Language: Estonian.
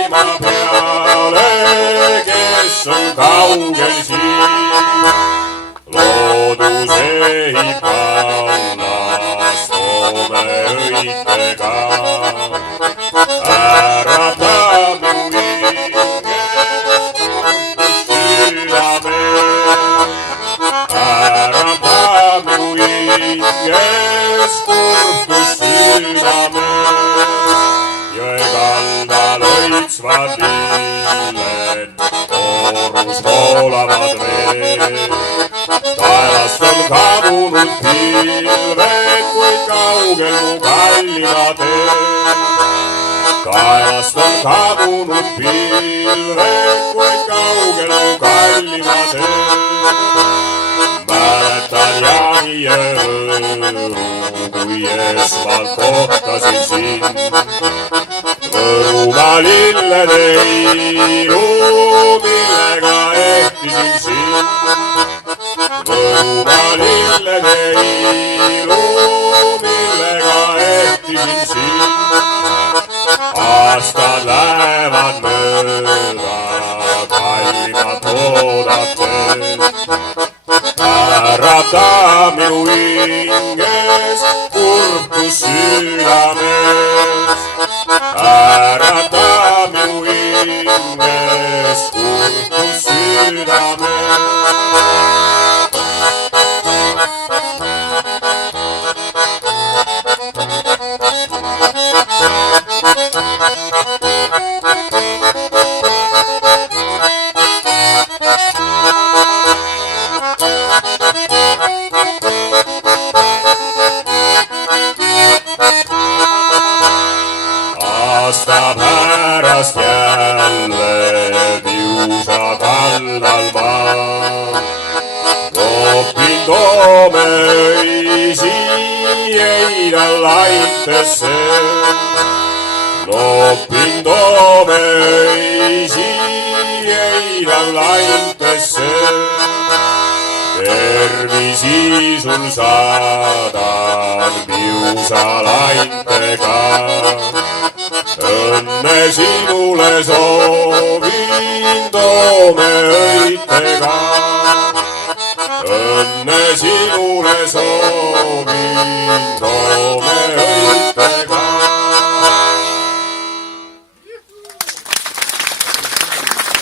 silma peale, kes on kaugel siin. Looduse ehib kallas toome õitega, äratab mu hingest südame, äratab mu hingest kurkus südame. Jõe kaldal õitsvad lilled, toorus voolavad veel. Taevast on kadunud pilved, kuid kaugel mu kallima tee. Taevast on kadunud pilved, kuid kaugel mu kallima tee. Mäletan jaaniõõru, kui esmalt kohtasin sind. Võrumaa lillede ilu, millega ehtisin sind. Võrumaa lillede ilu, millega ehtisin sind. Aastad lähevad mööda, kallimat oodate. Äratab minu hinges kurkus südames. Äratab minu hinges kurkus südames. Aasta pärast jälle piusa kallal ma loopin toome õisi eidan laintesse. Loopin toome õisi eidan laintesse. Tervisi sul saadan piusa laintega. Õnne sinule soovin toome õitega. Õnne sinule soovin